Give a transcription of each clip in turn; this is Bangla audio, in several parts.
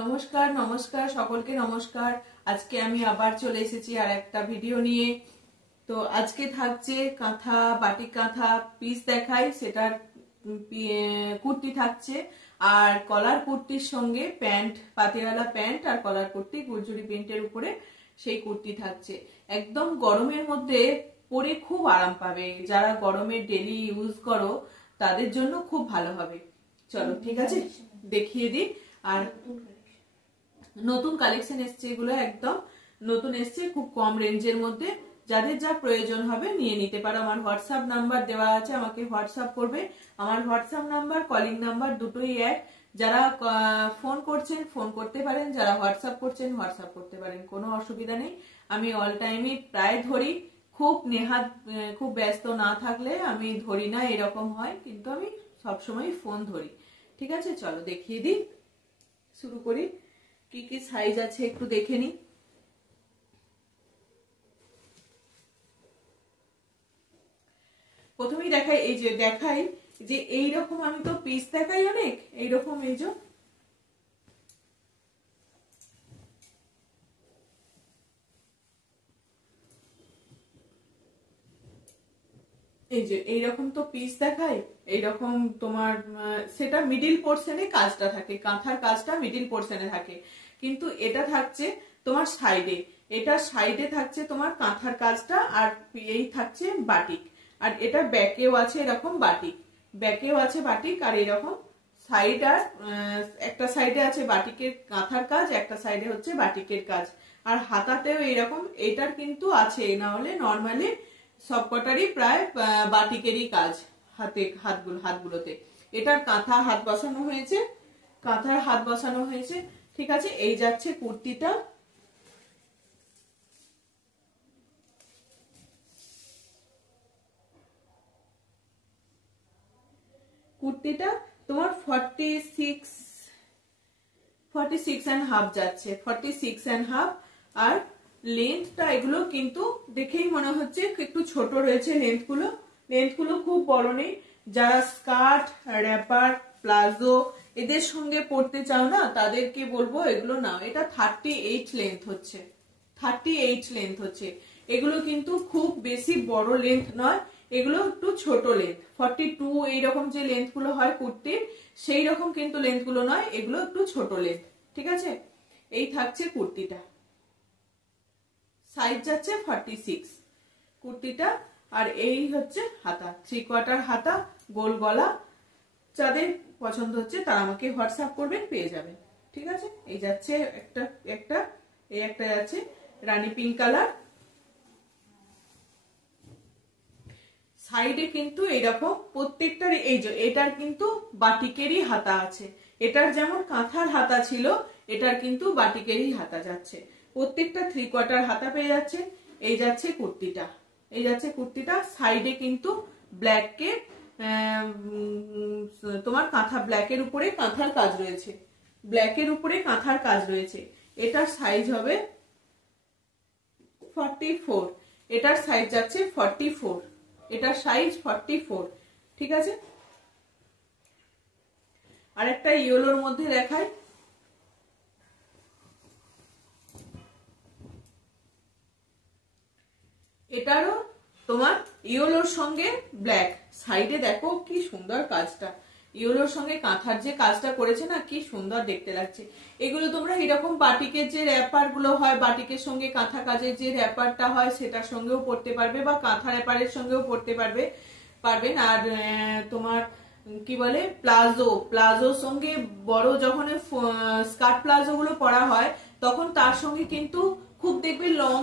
নমস্কার নমস্কার সকলকে নমস্কার। আজকে আমি আবার চলে এসেছি আর একটা ভিডিও নিয়ে। তো আজকে থাকছে কাঁথা, বাটিক কাঁথা পিস দেখাই, সেটার কুর্তি থাকছে আর কলার কুর্তির সঙ্গে প্যান্ট, পাতিয়ালা প্যান্ট আর কলার কুর্তি গুজরি প্রিন্টের উপরে সেই কুর্তি থাকছে। একদম গরমের মধ্যে পরে খুব আরাম পাবে, যারা গরমে ডেলি ইউজ করো তাদের জন্য খুব ভালো হবে। চলো ঠিক আছে দেখিয়ে দিই। আর নতুন কালেকশন এসছে, এগুলো একদম নতুন এসছে, খুব কম রেঞ্জের মধ্যে। যাদের যা প্রয়োজন হবে নিয়ে নিতে পারো। আমার হোয়াটসঅ্যাপ নাম্বার দেওয়া আছে, আমাকে হোয়াটসঅ্যাপ করবে। আমার হোয়াটসঅ্যাপ নাম্বার কলিং নাম্বার দুটোই এক। যারা ফোন করছেন ফোন করতে পারেন, যারা হোয়াটসঅ্যাপ করছেন হোয়াটসঅ্যাপ করতে পারেন, কোনো অসুবিধা নেই। আমি অল টাইমই প্রায় ধরি, খুব নেহাত খুব ব্যস্ত না থাকলে আমি ধরি না, এরকম হয়, কিন্তু আমি সবসময় ফোন ধরি। ঠিক আছে, চলো দেখিয়ে দিই, শুরু করি। কি কি সাইজ আছে একটু দেখে নি। প্রথমেই দেখাই যে এইরকম, আমি তো পিস দেখাই অনেক এইরকম। এইরকম তো পিস দেখাই, এইরকম তোমার সেটা মিডিল পোর্শনে কাজটা থাকে, কাঁথার কাজটা মিডিল পোর্শনে থাকে, কিন্তু এটা থাকছে তোমার সাইডে। এটা সাইডে থাকছে তোমার কাঁথার কাজটা, আর এই থাকছে বাটিক। আর এটা ব্যাকেও আছে এরকম বাটিক, ব্যাকেও আছে বাটিক, আর এরকম সাইড। আর একটা সাইডে আছে বাটিকের কাঁথার কাজ, একটা সাইডে হচ্ছে বাটিকের কাজ। আর হাতাতেও এইরকম, এটার কিন্তু আছে, না হলে নর্মালি সবকটারই প্রায় বাটিকেরই কাজ হাতগুলোতে। এটার কাঁথা হাত বসানো হয়েছে, কাঁথার হাত বসানো হয়েছে। ঠিক আছে, এই যাচ্ছে কুর্তিটা। কুর্তিটা তোমার 46.5 যাচ্ছে, 46.5। আর লেন্থটা, এগুলো কিন্তু দেখেই মনে হচ্ছে একটু ছোট রয়েছে লেন্থগুলো খুব বড় নেই। যারা স্কার্ট, র্যাপার, প্লাজো এদের সঙ্গে পরতে চাও না, তাদেরকে বলবো এগুলো নাও। এটা 38 লেন্থ হচ্ছে, 38 লেন্থ হচ্ছে। এগুলো কিন্তু খুব বেশি বড় লেন্থ নয়, এগুলো একটু ছোট লেন্থ। 42 এইরকম যে লেন্থ গুলো হয় কুর্তির, সেই রকম কিন্তু লেন্থ গুলো নয়, এগুলো একটু ছোট লেন্থ। ঠিক আছে, এই থাকছে কুর্তিটা, সাইজ যাচ্ছে 46 কুর্তিটা। আর এই হচ্ছে হাতা, 3/4 হাতা, গোল গলা। যাদের পছন্দ হচ্ছে তারা আমাকে হোয়াটসঅ্যাপ করবেন, পেয়ে যাবেন। ঠিক আছে, এই যাচ্ছে একটা এই একটা যাচ্ছে রানী পিঙ্ক কালার। সাইডে কিন্তু এইরকম প্রত্যেকটার, এটার কিন্তু বাটিকেরই হাতা আছে। এটার যেমন কাঁথার হাতা ছিল, এটার কিন্তু বাটিকেরই হাতা যাচ্ছে। প্রত্যেকটা 3/4 হাতা পেয়ে যাচ্ছে। এই যাচ্ছে কুর্তিটা, সাইডে কিন্তু ব্ল্যাকে তোমার কাঁথা, ব্ল্যাকের উপরে কাঁথার কাজ রয়েছে, ব্ল্যাকের উপরে কাঁথার কাজ রয়েছে। এটার সাইজ হবে 44, এটার সাইজ যাচ্ছে 44, এটার সাইজ 44। ঠিক আছে, আর একটা ইয়েলোর মধ্যে দেখাই। এটারও তোমার ইয়েলোর সঙ্গে ব্ল্যাক, সাইডে দেখো কি সুন্দর কাজটা, ইয়েলোর সঙ্গে কাঁথার যে কাজটা করেছে না, কি সুন্দর দেখতে লাগছে। এগুলো তোমরা এরকম বাটিকের যে র্যাপার গুলো হয়, বাটিকের সঙ্গে কাঁথা কাজের যে র্যাপারটা হয় সেটার সঙ্গেও পরতে পারবে, বা কাঁথা র্যাপারের সঙ্গেও পরতে পারবেন। আর তোমার কি বলে, প্লাজোর সঙ্গে বড় যখন স্কার্ট প্লাজো গুলো পরা হয়, তখন তার সঙ্গে কিন্তু খুব দেখবে লং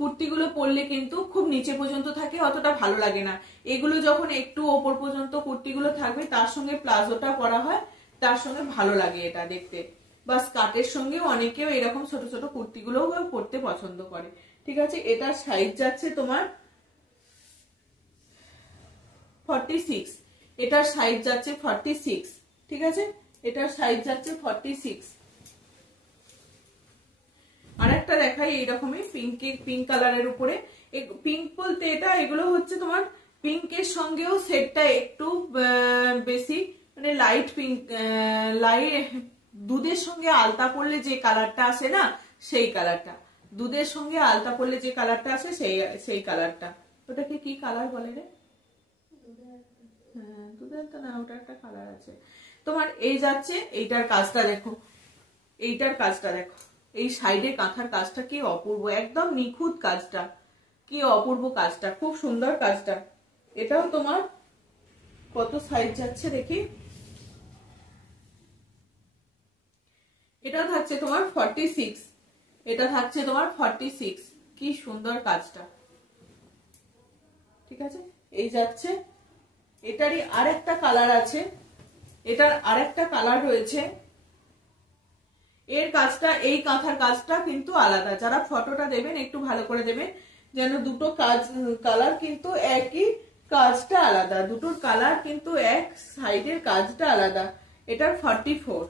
কুর্তিগুলো পরলে কিন্তু খুব নিচে পর্যন্ত থাকে, অতটা ভালো লাগে না। এগুলো যখন একটু ওপর পর্যন্ত কুর্তিগুলো থাকবে, তার সঙ্গে প্লাজোটা পরা হয়, তার সঙ্গে ভালো লাগে এটা দেখতে। বা স্কার্টের সঙ্গে অনেকেও এরকম ছোট ছোট কুর্তিগুলো পরতে পছন্দ করে। ঠিক আছে, এটার সাইজ যাচ্ছে তোমার 46, এটার সাইজ যাচ্ছে 46। ঠিক আছে, এটার সাইজ যাচ্ছে 46। আর একটা দেখাই এইরকমই পিঙ্ক কালারের উপরে। পিঙ্ক বলতে এগুলো হচ্ছে তোমার পিঙ্কের সঙ্গেও সেটটা একটু বেশি, মানে লাইট পিঙ্ক, দুধের সঙ্গে আলতা পরলে যে কালারটা আসে না, সেই কালারটা, দুধের সঙ্গে আলতা পরলে যে কালারটা আসে সেই কালারটা। ওটাকে কি কালার বলে রে? হ্যাঁ, দুধের তো না, ওটা একটা কালার আছে তোমার। এই যাচ্ছে, এইটার কাজটা দেখো, এইটার কাজটা দেখো, এই সাইডে কাঁথার কাজটা কি অপূর্ব, একদম নিখুঁত কাজটা, কি অপূর্ব কাজটা, খুব সুন্দর কাজটা। এটাও তোমার কত সাইজ যাচ্ছে দেখি, এটা থাকছে তোমার 46, এটা থাকছে তোমার 46। কি সুন্দর কাজটা, ঠিক আছে। এই যাচ্ছে, এটারই আরেকটা কালার আছে, এটার আরেকটা কালার রয়েছে। এর কাজটা, এই কাঁথার কাজটা কিন্তু আলাদা। যারা ফটোটা দেবেন একটু ভালো করে দেবেন, যেন দুটো কালার কিন্তু একই, কাজটা আলাদা, দুটোর কালার কিন্তু এক, সাইডের কাজটা আলাদা। এটার 44,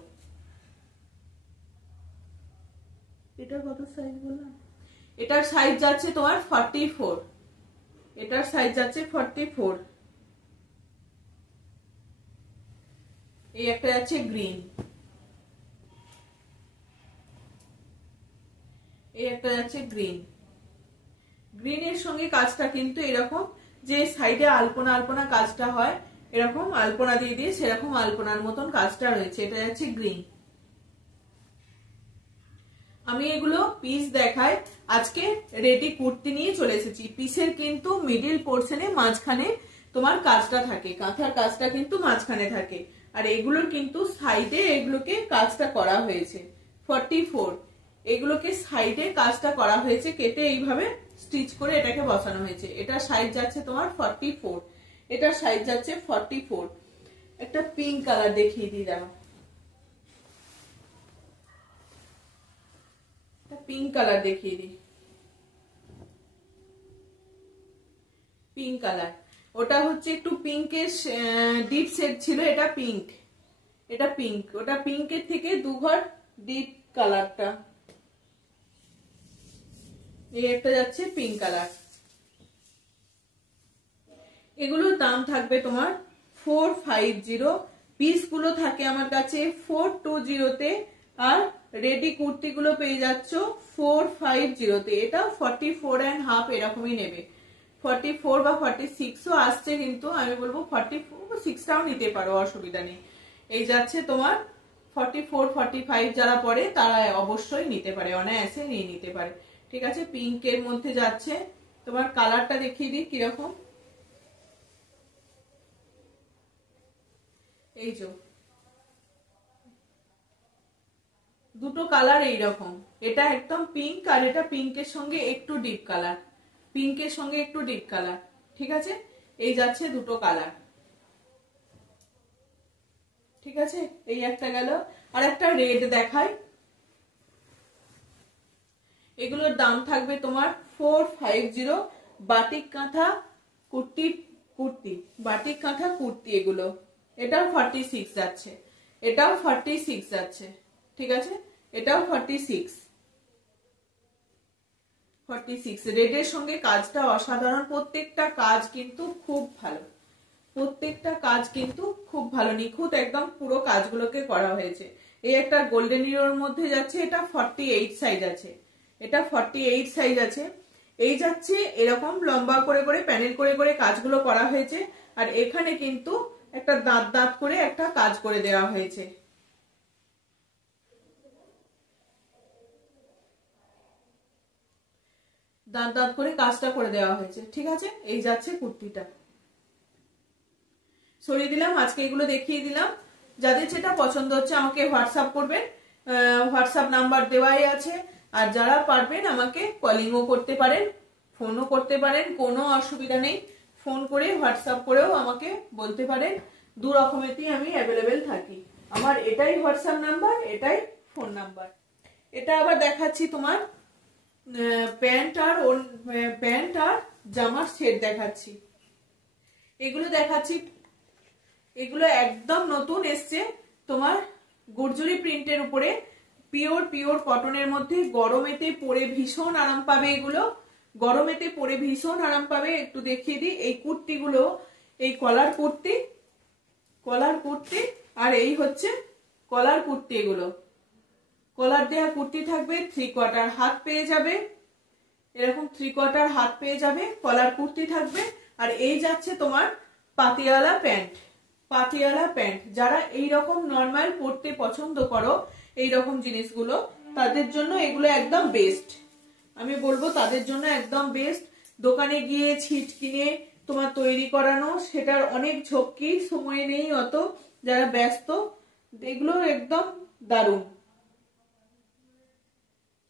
এটার কত সাইজ বললাম, এটার সাইজ যাচ্ছে তোমার 44, এটার সাইজ যাচ্ছে 44। এই একটা যাচ্ছে গ্রিন, এই একটা যাচ্ছে গ্রিন। গ্রিনের সঙ্গে কাজটা কিন্তু এরকম, যে সাইডে আলপনা আলপনা কাজটা হয়, এরকম আলপনা দিয়ে দিয়ে সেরকম আলপনার মতন কাজটা রয়েছে। এটা যাচ্ছে গ্রিন। আমি এগুলো পিস দেখাই। আজকে রেডি কুর্তি নিয়ে চলে এসেছি। পিসের কিন্তু মিডিল পোর্শনে মাঝখানে তোমার কাজটা থাকে, কাঁথার কাজটা কিন্তু মাঝখানে থাকে, আর এগুলোর কিন্তু সাইডে এগুলোকে কাজটা করা হয়েছে। 44, এগুলোকে সাইডে কাজটা করা হয়েছে, কেটে এইভাবে স্টিচ করে এটাকে বসানো হয়েছে। এটা সাইজ যাচ্ছে তোমার 44, এটা সাইজ যাচ্ছে 44। একটা পিঙ্ক কালার দেখিয়ে দিই, দাও, পিঙ্ক কালার দেখিয়ে দিই, পিঙ্ক কালার। ওটা হচ্ছে একটু পিঙ্কের ডিপ শেড ছিল, এটা পিঙ্ক, এটা পিঙ্ক, ওটা পিঙ্কের থেকে দুঘর ডিপ কালারটা। এই একটা যাচ্ছে পিঙ্ক কালার। এগুলোর দাম থাকবে তোমার 450, পিস গুলো থাকে আমার কাছে 420 আর রেডি কুর্তি গুলো পেয়ে যাচ্ছ 450 এটা 44.5 এরকমই নেবে। 44 বা 46ও আসছে, কিন্তু আমি বলবো 46টাও নিতে পারো, অসুবিধা নেই। এই যাচ্ছে তোমার 44 45 যারা পরে তারা অবশ্যই নিতে পারে, অনায়াসে নিয়ে নিতে পারে, ঠিক আছে। পিঙ্কের মধ্যে যাচ্ছে তোমার, কালারটা দেখিয়ে দিই কিরকম। এই যে দুটো কালার এইরকম, এটা একদম পিঙ্ক আর এটা পিঙ্কের সঙ্গে একটু ডিপ কালার, পিঙ্কের সঙ্গে একটু ডিপ কালার, ঠিক আছে। এই যাচ্ছে দুটো কালার, ঠিক আছে। এই একটা গেল, আর একটা রেড দেখাই। এগুলোর দাম থাকবে তোমার 450, বাটিক কাঁথা কুর্তি, বাটিক কাঁথা কুর্তি এগুলো। এটাও 46 যাচ্ছে, এটাও 46 যাচ্ছে, ঠিক আছে। এটাও 46, রেডের সঙ্গে কাজটা অসাধারণ, প্রত্যেকটা কাজ কিন্তু খুব ভালো, প্রত্যেকটা কাজ কিন্তু খুব ভালো, নিখুঁত একদম পুরো কাজগুলোকে করা হয়েছে। এই একটা গোল্ডেন ইরোর মধ্যে যাচ্ছে, এটা 48 সাইজ আছে, এটা 48 সাইজ আছে। এই যাচ্ছে এরকম লম্বা করে করে প্যানেল করে করে কাজগুলো করা হয়েছে, আর এখানে কিন্তু একটা দাঁত দাঁত করে একটা কাজ করে দেওয়া হয়েছে, দাঁত দাঁত করে কাজটা করে দেওয়া হয়েছে, ঠিক আছে। এই যাচ্ছে কুর্তিটা, সরিয়ে দিলাম, আজকে এগুলো দেখিয়ে দিলাম। যাদের যেটা পছন্দ হচ্ছে আমাকে হোয়াটসঅ্যাপ করবেন, হোয়াটসঅ্যাপ নাম্বার দেওয়াই আছে। আর যারা পারবেন আমাকে কলিংও করতে পারেন, ফোনও করতে পারেন, কোনো অসুবিধা নেই। ফোন করে হোয়াটসঅ্যাপ করেও আমাকে বলতে পারেন, দু রকমেরই আমি অ্যাভেলেবেল থাকি। আমার এটাই হোয়াটসঅ্যাপ নাম্বার, এটাই ফোন নাম্বার। এটা আবার দেখাচ্ছি তোমার প্যান্ট আর জামার সেট দেখাচ্ছি। এগুলো দেখাচ্ছি, এগুলো একদম নতুন এসছে তোমার, গুর্জরি প্রিন্টের উপরে, পিওর কটনের মধ্যে, গরমেতে পরে ভীষণ আরাম পাবে এগুলো, গরমেতে পরে ভীষণ আরাম পাবে। একটু দেখিয়ে দিই এই কুর্তিগুলো, এই কলার কুর্তি, আর এই হচ্ছে কলার কুর্তি, এগুলো কলার দেওয়া কুর্তি থাকবে, 3/4 হাত পেয়ে যাবে, এরকম 3/4 হাত পেয়ে যাবে, কলার কুর্তি থাকবে। আর এই যাচ্ছে তোমার পাতিয়ালা প্যান্ট। পাতিয়ালা প্যান্ট যারা এইরকম নর্মাল পরতে পছন্দ করো এইরকম জিনিসগুলো, তাদের জন্য এগুলো একদম বেস্ট। আমি বলবো তাদের জন্য একদম বেস্ট। দোকানে গিয়ে ছিট কিনে তোমার তৈরি করানো, সেটার অনেক ঝক্কি, সময় নেই অত, যারা ব্যস্ত, এগুলো একদম দারুণ।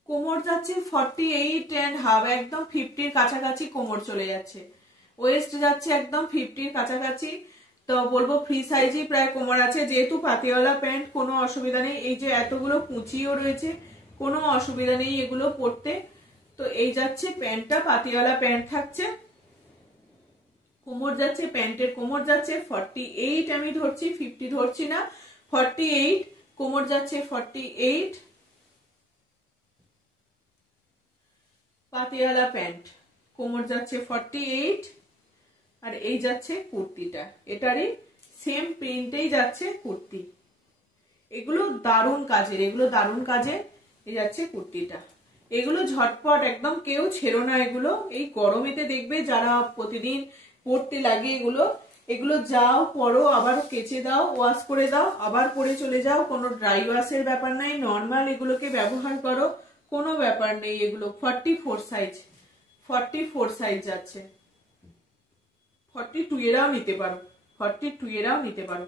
কোমর যাচ্ছে 48.5, একদম 50-র কাছাকাছি কোমর চলে যাচ্ছে। ওয়েস্ট যাচ্ছে একদম 50-র কাছাকাছি। তো বলবো ফ্রি সাইজই প্রায় কোমর আছে, যেহেতু পাতিয়ালা প্যান্ট কোনো অসুবিধা নেই। এই যে এতগুলো কুচিও রয়েছে, কোনো অসুবিধা নেই এগুলো পরতে। তো এই যাচ্ছে প্যান্টটা, পাতিয়ালা প্যান্ট থাকছে। কোমর যাচ্ছে, প্যান্টের কোমর যাচ্ছে 48, আমি ধরছি 50 ধরছি না, 48 কোমর যাচ্ছে, 48 পাতিয়ালা প্যান্ট, কোমর যাচ্ছে 48। আর এই যাচ্ছে কুর্তিটা, এটারই সেম প্রিন্টেই যাচ্ছে কুর্তি। এগুলো দারুণ কাজের, এগুলো দারুণ কাজের। এই যাচ্ছে কুর্তিটা, এগুলো ঝটপট একদম, কেউ ছেড়ো না এগুলো। এই গরমেতে দেখবে যারা প্রতিদিন পরতে লাগে এগুলো, এগুলো যাও পরো, আবার কেচে দাও, ওয়াশ করে দাও, আবার পরে চলে যাও, কোনো ড্রাই ওয়াশের ব্যাপার নাই। নর্মাল এগুলোকে ব্যবহার করো, কোনো ব্যাপার নেই। এগুলো 44 সাইজ, 44 সাইজ যাচ্ছে। 42 এরাও নিতে পারো, 42 এরাও নিতে পারো,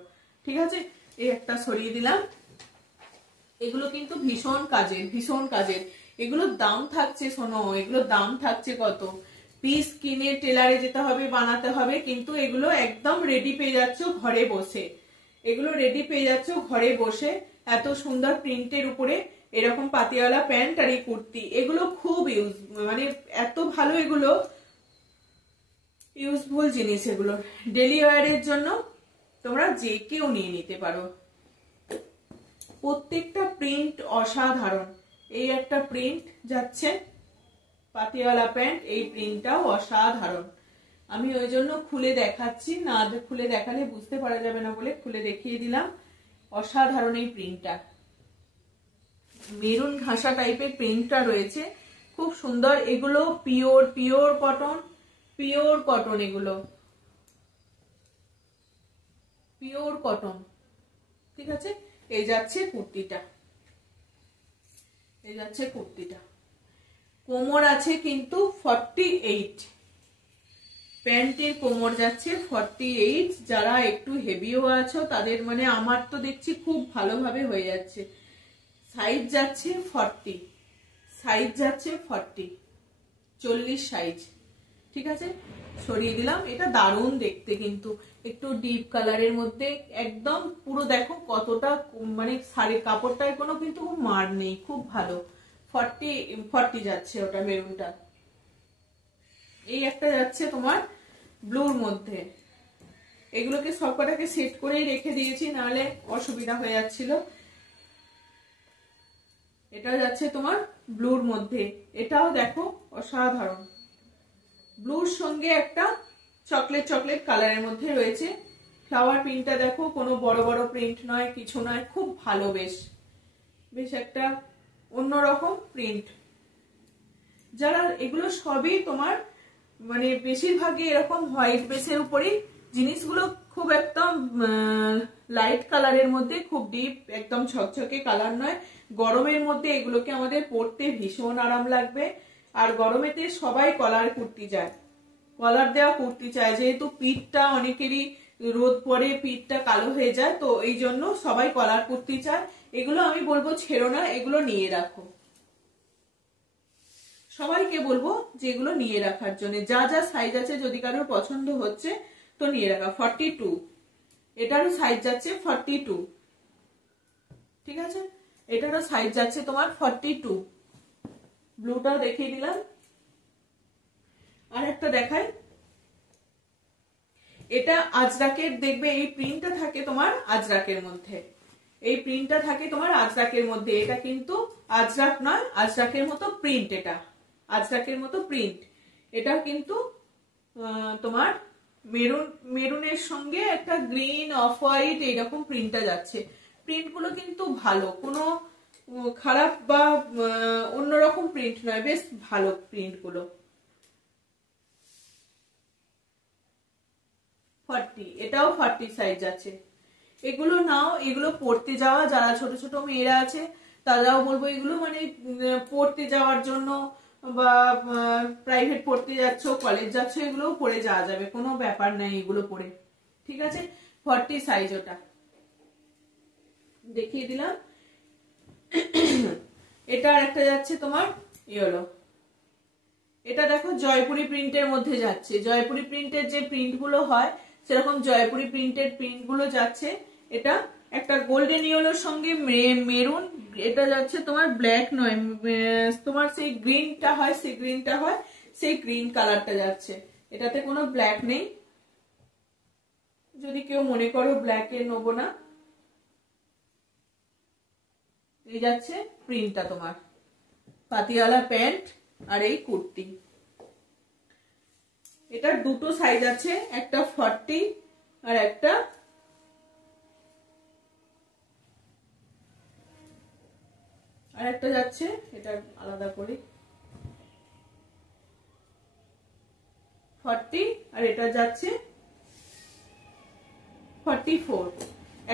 ঠিক আছে। এই একটা সরিয়ে দিলাম। এগুলো কিন্তু ভীষণ কাজের, ভীষণ কাজের। এগুলোর দাম থাকছে, শোনো, এগুলোর দাম থাকছে কত, পিস কিনে টেলারে যেতে হবে, বানাতে হবে, কিন্তু এগুলো একদম রেডি পেয়ে যাচ্ছ ঘরে বসে। এগুলো রেডি পেয়ে যাচ্ছ ঘরে বসে, এত সুন্দর প্রিন্টের উপরে এরকম পাতিয়ালা প্যান্ট আর এই কুর্তি, এগুলো খুব মানে এত ভালো, এগুলো ইউজফুল জিনিস। এগুলো ডেলি ওয়্যারের জন্য তোমরা যে কেউ নিয়ে নিতে পারো। প্রত্যেকটা প্রিন্ট অসাধারণ। এই একটা প্রিন্ট যাচ্ছে পাতিয়ালা প্যান্ট, এই প্রিন্টটাও অসাধারণ। আমি ওই জন্য খুলে দেখাচ্ছি, না খুলে দেখালে বুঝতে পারা যাবে না বলে খুলে দেখিয়ে দিলাম। অসাধারণ এই প্রিন্টটা, মেরুন ঘাসা টাইপের প্রিন্টটা রয়েছে, খুব সুন্দর। এগুলো pure, pure cotton, pure cotton, এগুলো পিওর কটন, ঠিক আছে। এই যাচ্ছে কুর্তিটা, এই যাচ্ছে কুর্তিটা। কোমর আছে কিন্তু 48, প্যান্টের কোমর যাচ্ছে 48। যারা একটু হেভিও আছো তাদের, মানে আমার তো দেখছি খুব ভালোভাবে হয়ে যাচ্ছে। সাইজ যাচ্ছে 40, সাইজ যাচ্ছে 40, 40 সাইজ, ঠিক আছে। সরিয়ে দিলাম। এটা দারুণ দেখতে, কিন্তু একটু ডিপ কালারের মধ্যে একদম পুরো, দেখো কতটা, মানে শাড়ির কাপড়টার কোনো কিন্তু মার নেই, খুব ভালো। 40 যাচ্ছে ওটা, মেরুনটা। এই একটা যাচ্ছে তোমার ব্লুর মধ্যে। এগুলোকে সবকটাকে সেট করেই রেখে দিয়েছি, নাহলে অসুবিধা হয়ে যাচ্ছিল। এটা যাচ্ছে তোমার ব্লুর মধ্যে, এটাও দেখো অসাধারণ। ব্লুর সঙ্গে একটা চকলেট চকলেট কালারের মধ্যে রয়েছে। ফ্লাওয়ার প্রিন্টটা দেখো, কোনো বড় বড় প্রিন্ট নয়, কিছু নয়, খুব ভালো, বেশ বেশ একটা অন্যরকম প্রিন্ট। যারা এগুলো সবই তোমার, মানে বেশিরভাগই এরকম হোয়াইট বেসের উপরেই জিনিসগুলো, খুব একদম লাইট কালারের মধ্যে, খুব ডিপ একদম ঝকঝকে কালার নয়। গরমের মধ্যে এগুলোকে আমাদের পরতে ভীষণ আরাম লাগবে। আর গরমেতে সবাই কলার কুর্তি চায়, কলার দেওয়া কুর্তি চায়, যেহেতু পিঠটা অনেকেরই রোদ পরে পিঠটা কালো হয়ে যায়, তো এই জন্য সবাই কলার কুর্তি চায়। এগুলো আমি বলবো ছেড়ো না, এগুলো নিয়ে রাখো। সবাইকে বলবো যে এগুলো নিয়ে রাখার জন্য, যা যা সাইজ আছে, যদি কারোর পছন্দ হচ্ছে তো নিয়ে রাখা। 42, এটারও সাইজ যাচ্ছে 42, ঠিক আছে। এটারও সাইজ যাচ্ছে তোমার 42। ব্লুটাও দেখিয়ে দিলাম। আর একটা দেখাই, এটা আজরাকের, দেখবে এই প্রিন্টটা থাকে তোমার আজরাকের মধ্যে, এই প্রিন্টটা থাকে তোমার আজরাকের মধ্যে। এটা কিন্তু আজরাক নয়, আজরাকের মতো প্রিন্ট, এটা আজরাকের মতো প্রিন্ট। এটা কিন্তু তোমার মেরুন, মেরুনের সঙ্গে একটা গ্রিন অফ হোয়াইট এইরকম প্রিন্টটা যাচ্ছে। প্রিন্ট গুলো কিন্তু ভালো, কোনো খারাপ বা অন্যরকম প্রিন্ট নয়, বেশ ভালো প্রিন্ট গুলো। 40, এটাও 40 সাইজ আছে। এগুলো নাও, এগুলো পড়তে যাওয়া যারা ছোট ছোট মেয়েরা আছে তারাও বলবো এগুলো মানে পড়তে যাওয়ার জন্য, বা প্রাইভেট পড়তে যাচ্ছ, কলেজ যাচ্ছ, এগুলো পরে যাওয়া যাবে, কোনো ব্যাপার নাই এগুলো পরে। ঠিক আছে, 40 সাইজ ওটা দেখিয়ে দিলাম। এটা একটা যাচ্ছে তোমার ইয়েলো, এটা দেখো জয়পুরি প্রিন্টের মধ্যে যাচ্ছে। জয়পুরি প্রিন্টের যে প্রিন্ট গুলো হয় সেরকম জয়পুরি প্রিন্টের প্রিন্ট গুলো যাচ্ছে। এটা একটা গোল্ডেন ইয়েলোর সঙ্গে মেরুন, এটা যাচ্ছে তোমার ব্ল্যাক নয়, তোমার সেই গ্রিনটা হয়, সেই গ্রিনটা হয়, সেই গ্রিন কালারটা যাচ্ছে। এটাতে কোনো ব্ল্যাক নেই, যদি কেউ মনে করো ব্ল্যাকে নেবো না। এই যাচ্ছে প্রিন্টটা তোমার, পাতিয়ালা প্যান্ট আর এই কুর্তি। এটা দুটো সাইজ আছে, একটা 40 আর একটা যাচ্ছে, এটা আলাদা করি, 40 আর এটা যাচ্ছে 44।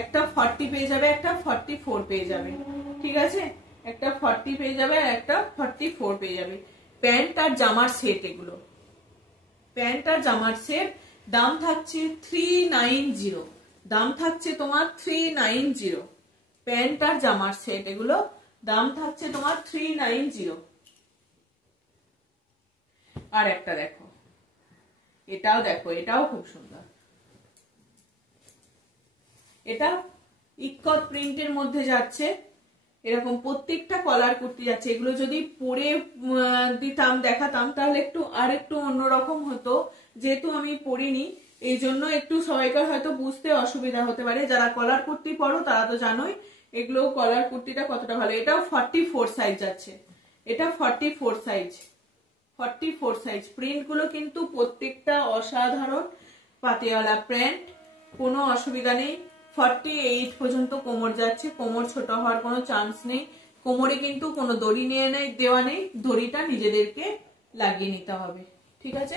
একটা 40 পেয়ে যাবে, একটা 44 পেয়ে যাবে। ঠিক আছে, একটা 40 পেয়ে যাবে আর একটা 44 পেয়ে যাবে। প্যান্ট আর জামার সেট এগুলো, প্যান্ট আর জামার সেট। দাম থাকছে 390, দাম থাকছে তোমার 390। প্যান্ট আর জামার সেট এগুলো দাম থাকছে তোমার 390। আর একটা দেখো, এটাও দেখো, এটাও খুব সুন্দর। এটা ইক্কত প্রিন্টের মধ্যে যাচ্ছে, এরকম প্রত্যেকটা কলার কুর্তি যাচ্ছে। এগুলো যদি পরে দিতাম, দেখাতাম, তাহলে একটু আর একটু অন্যরকম হতো। যেহেতু আমি পরিনি, এই জন্য একটু সবাইকার হয়তো বুঝতে অসুবিধা হতে পারে। যারা কলার কুর্তি পরো তারা তো জানোই এগুলো কলার কুর্তিটা কতটা ভালো। এটাও 44 সাইজ যাচ্ছে, এটা 44 সাইজ, 44 সাইজ। প্রিন্ট গুলো কিন্তু প্রত্যেকটা অসাধারণ, পাতিয়ালা প্যান্ট, কোনো অসুবিধা নেই। 48 পর্যন্ত কোমর যাচ্ছে, কোমর ছোট হওয়ার কোনো চান্স নেই। কোমরে কিন্তু কোনো দড়ি নিয়ে দেওয়া নেই, দড়িটা নিজেদেরকে লাগিয়ে নিতে হবে। ঠিক আছে,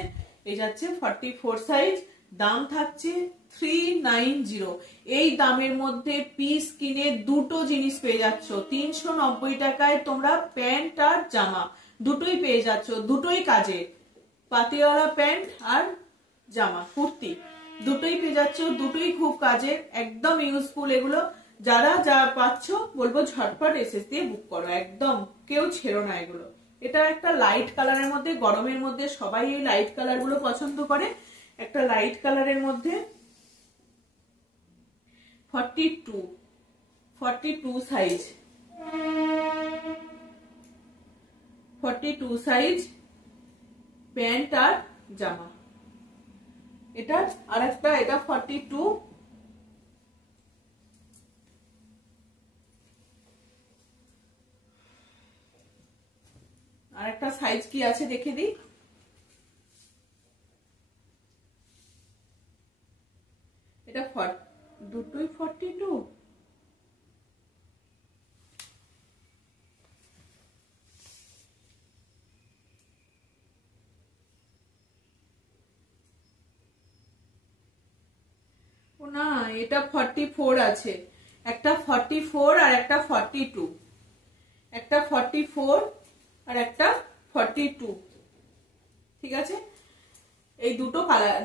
এই যাচ্ছে 44 সাইজ, দাম থাকছে 390। এই দামের মধ্যে পিস কিনে দুটো জিনিস পেয়ে যাচ্ছ। 390 টাকায় তোমরা প্যান্ট আর জামা দুটোই পেয়ে যাচ্ছ, দুটোই কাজে, পাতিয়ালা প্যান্ট আর জামা কুর্তি দুটোই পেয়ে যাচ্ছ, দুটোই খুব কাজের, একদম ইউজফুল। এগুলো যারা যা পাচ্ছ বলবো ঝটপট এসএস দিয়ে বুক করো, একদম কেউ ছেড়ো না এগুলো। এটা একটা লাইট কালারের মধ্যে, গরমের মধ্যে সবাই এই লাইট কালার গুলো পছন্দ করে। একটা লাইট কালারের মধ্যে 42 সাইজ, 42 সাইজ প্যান্ট আর জামা। এটা আরেকটা, এটা 42। আরেকটা সাইজ কি আছে দেখে দিই, এটা দুটোই 42। না, এটা 44 আছে, একটা 44 আর একটা 42, একটা 44 আর একটা 42। ঠিক আছে, এই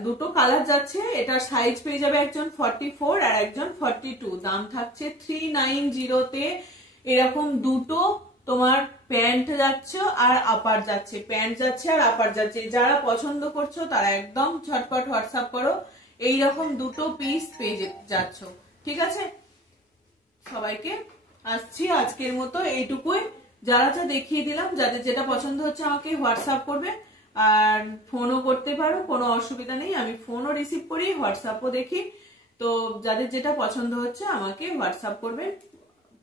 দুটো কালার যাচ্ছে। এটা সাইজ পেয়ে যাবে একজন 44 আর একজন 42। দাম থাকছে 390 তে। এরকম দুটো তোমার প্যান্ট যাচ্ছে আর আপার যাচ্ছে, প্যান্ট যাচ্ছে আর আপার যাচ্ছে। যারা পছন্দ করছো তারা একদম ঝটপট হোয়াটসঅ্যাপ করো, এইরকম দুটো পিস পেয়ে যাচ্ছ। ঠিক আছে, সবাইকে আসছি আজকের মতো এইটুকুই। যারা যা দেখিয়ে দিলাম, যাদের যেটা পছন্দ হচ্ছে আমাকে হোয়াটসঅ্যাপ করবে, আর ফোনও করতে পারো, কোনো অসুবিধা নেই। আমি ফোনও রিসিভ করি, হোয়াটসঅ্যাপও দেখি। তো যাদের যেটা পছন্দ হচ্ছে আমাকে হোয়াটসঅ্যাপ করবেন,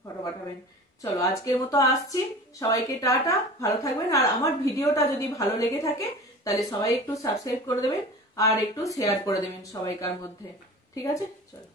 ফটো পাঠাবেন। চলো আজকের মতো আসছি, সবাইকে টাটা, ভালো থাকবেন। আর আমার ভিডিওটা যদি ভালো লেগে থাকে তাহলে সবাই একটু সাবস্ক্রাইব করে দেবেন আর একটু শেয়ার করে দেবেন সবাইকার মধ্যে। ঠিক আছে, চলো।